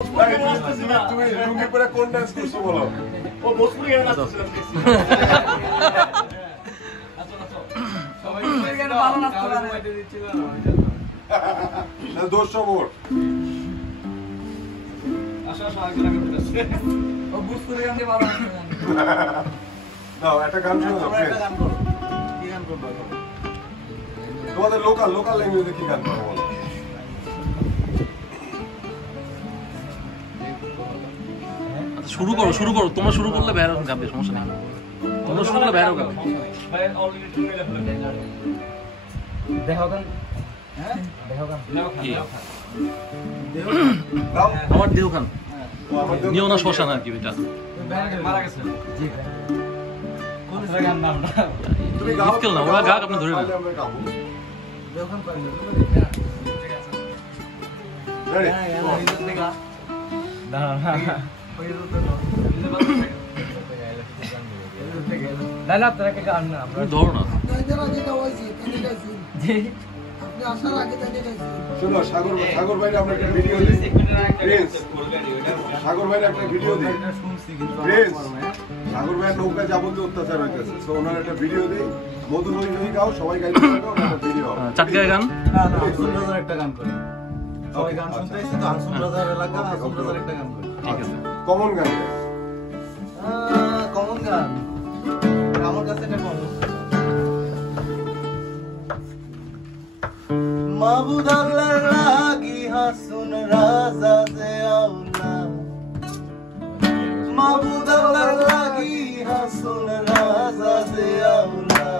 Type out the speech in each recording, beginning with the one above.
তুমি লুঙ্গি পরে কোন ডান্স করছো বলো? ও ভোজপুরি গান নাচছিলাম দেখছি। সবাই ভোজপুরি গান ভালো নাচতে পারে দিচ্ছিল না। দোষ মোর। আশা আগে করতেছে। ও ভোজপুরি গান দিয়ে ভালো নাচতে জানে। দাও একটা গান শোনাও। আমরা একটা গান করব। কি গান করব? তোমাদের লোকাল ল্যাঙ্গুয়েজে কি গান করব বলো? শুরু করো তোমরা শুরু করলে বাইরে গাবে সমস্যা নেই তোমরা শুরু করলে বাইরে গাবে ভাই অলরেডি শুরু হয়ে গেল দেখো গান হ্যাঁ দেখো গান আমার দেওখান নিও না শ্মশান আর কি এটা মারা গেছে জি কোন গান নামটা তুমি গাও না ওরা গাক আপনি ধরে না দেওখান কই ঠিক আছে রেডি না না আপনারা কে গান না তুমি ধরো না আপনাদের আগে গাওয়াইছি কেন গাইছি জি আপনি আসার আগে তাকে গাইছি শোনো সাগর ভাইরে আমরা একটা ভিডিও দেই প্রিন্স সাগর ভাইরে একটা ভিডিও দেই শুনছি কিন্তু প্রিন্স সাগর ভাইয়ের নৌকা যাবতীয় অত্যাচার হইতেছে সো ওনার একটা ভিডিও দেই মধুময়ী নদী গাও সবাই গাইতে পারবে ওনার একটা ভিডিও চাটকায় গান না আনসুন রাজার একটা গান করে সবাই গান শুনতে এসে তো আনসুন রাজার এলাকা আনসুন রাজার একটা গান করে ঠিক আছে কমন গান কমন গান আমার কাছে এটা কমন মাহবুব আল্লাহর লাগি হাসুন রাজা যে আউলা মাহবুব আল্লাহর লাগি হাসুন রাজা যে আউলা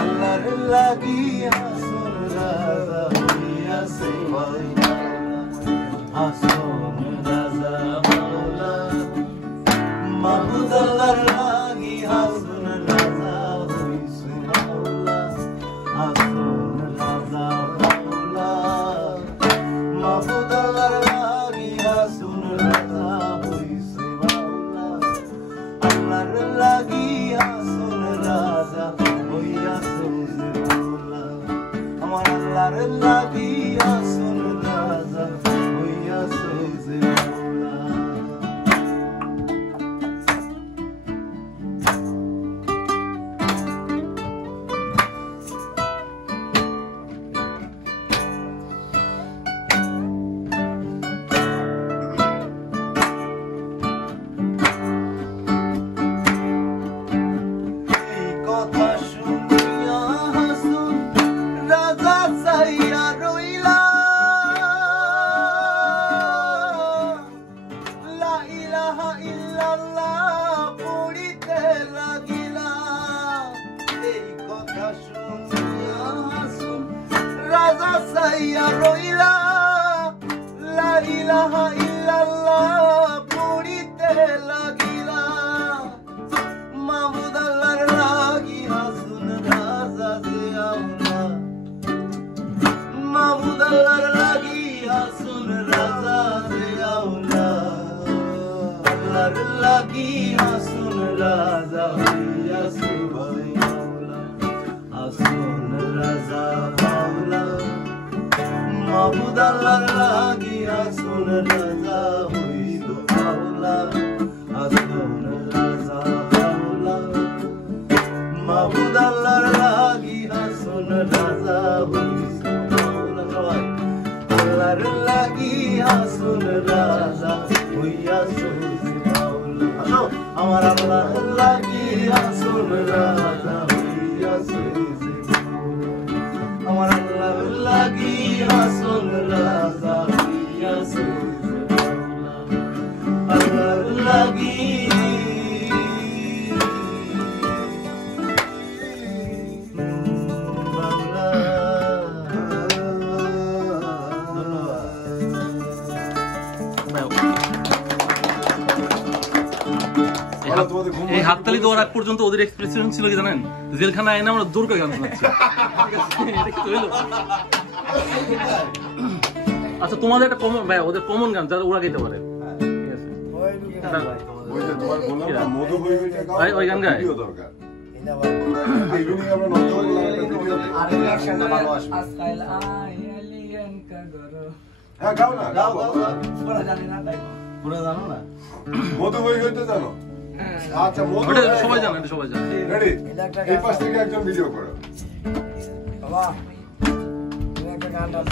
আল্লাহর লাগি হাসুন রাজা হইয়াছে মাওলা হাসুন রাজা মাওলা মাহবুব আল্লাহর লাগি হাসুন রাজা হইছে মাওলা হাসুন রাজা মাওলা মাহবুব আল্লাহর লাগি হাসুন রাজা হইছে মাওলা আল্লাহর লাগি হাসুন রাজা হইয়াছে মাওলা আমার আল্লাহর লাগি হাসুন রাজা হইয়াছে মাওলা কথা শুনিয়া হাসুন রাজা চাইয়া রইলা লা ইলাহা ইল্লাল্লাহ পড়িতে লাগিলা এই কথা শুনিয়া হাসুন রাজা চাইয়া রইলা লা ইলাহা ইল্লাল্লাহ পড়িতে লাগিলা মাহমুদ আল্লাহর লাগি হাসুন রাজা যে আউলা মাহমুদ আল্লাহর লাগি হাসুন রাজা যে আউলা আল্লাহর লাগি হাসুন রাজা হইয়াছে মাওলা হাসুন রাজা মাওলা মাহমুদ আল্লাহর লাগি হাসুন রাজা হইল মাওলা হাসুন রাজা মাহবুব আল্লাহর লাগি হাসুন রাজা হইছে মাওলা সবাই আল্লাহর লাগি হাসুন রাজা হইয়াছে মাওলা আমার আল্লাহর লাগি হাসুন রাজা হইয়াছে আমার আল্লাহর লাগি হাসুন রাজা হইয়াছে মাওলা আল্লাহর লাগি এই হাততালি দেওয়ার আগ পর্যন্ত ওদের এক্সপ্রেশন ছিল কি জানেন জেলখানা আইনা আমরা দূর করে গান শোনাচ্ছি এটা কি হইলো আচ্ছা তোমাদের একটা কমন ভাই ওদের কমন গান যারা ওরা গাইতে পারে ঠিক আছে ওই যে তোমার বললাম না মধুময়ীটা গাও ভাই ওই গান গায় ভিডিও দরকার ইভিনিং আমরা নষ্ট করলাম একটা ভিডিও আর রিঅ্যাকশনটা ভালো আসবে আজকাল আই এলিয়েন কা গরো হ্যাঁ গাও না গাও গাও গাও। পুরো জানি না তাই পুরো জানো না? মধুময়ী হইতে জানো? আচ্ছা মধু ওটা সবাই জানে, এটা সবাই জানে। রেডি এই পাশ থেকে একজন ভিডিও করো বাবা তুমি একটা গান ডাল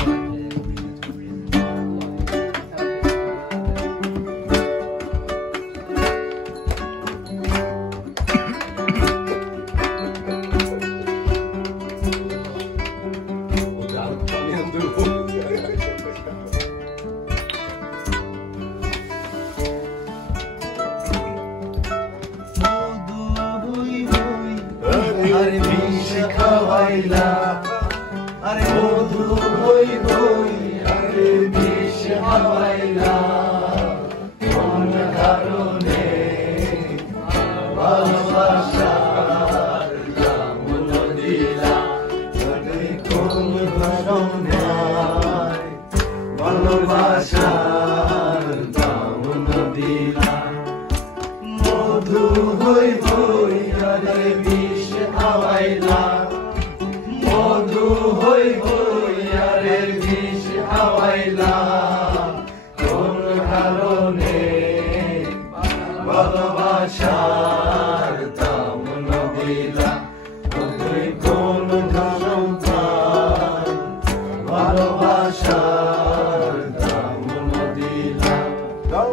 আরে বিষ খাওয়াইলা, আরে মধু হই হই, আরে বিষ খাওয়াইলা, কোন কারণে ভালোবাসার দামন দিলা, তুমি কোন কারণে ভালোবাসার দামন দিলা, মধু হই হই, আরে বিষ খাওয়াইলা, মধু হই হই, আরে বিষ খাওয়াইলা, কোন কারণে ভালোবাসার দামন দিলা, তুমি কোন কারণে ভালোবাসার দামন দিলা। গাও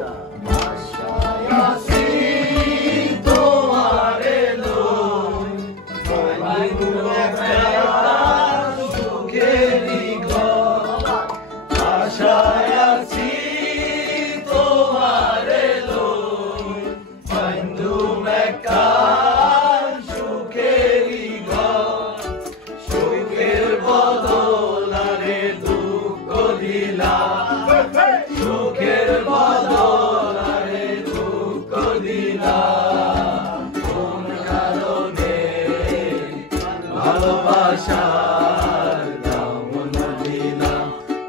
সুখের বদল আরে দুঃখ দিলা, কোন কারণে ভালোবাসার দামন দিলা,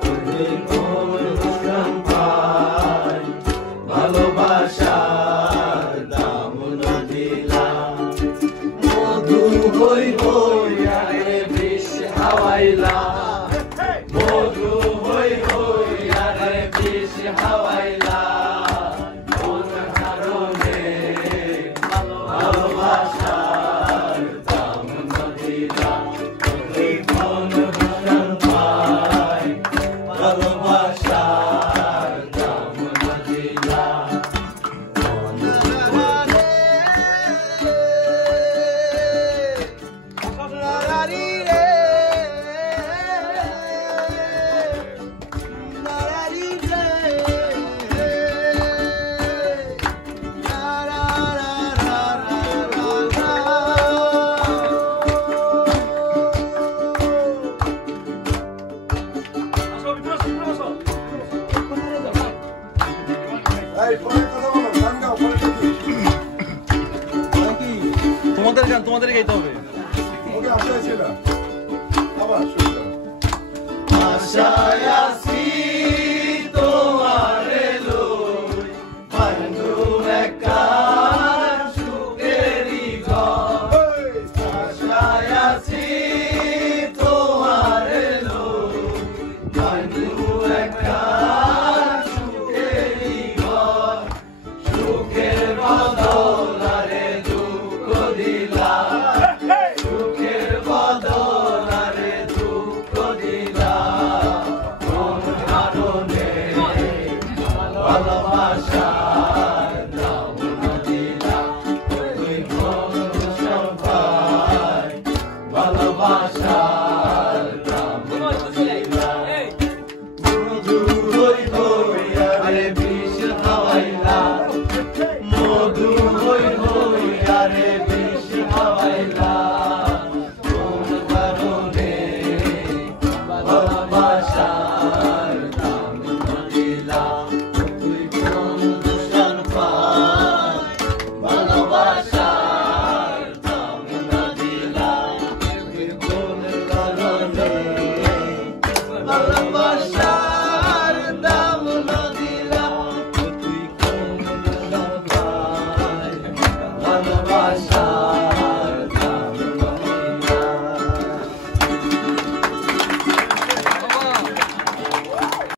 তুমি কোন কারণ পাই ভালোবাসার দামন দিলা, মধু হই হই, আরে বিষ খাওয়াইলা, মধু হই হই, আরে বিষ খাওয়াইলা, কোন কারণে ভালোবাসার দামন দিলা, তুমি কোন কারণ পাই ভালোবাসার দামন দিলা। এই পরে কথা বলো গান গাও পরে দেখি তোমাদের গান তোমাদের গাইতে হবে। ওকে আশা ছিল আবার শুরু করো আশায় আছি তোমারে লই, বন্ধু একা সুখেরই ঘর, আশায় আছি তোমারে লই, বন্ধু একা সুখেরই ঘর, সুখের বদল আরে দুঃখ দিলা, সুখের বদল আরে দুঃখ দিলা, কোন কারণে ভালোবাসা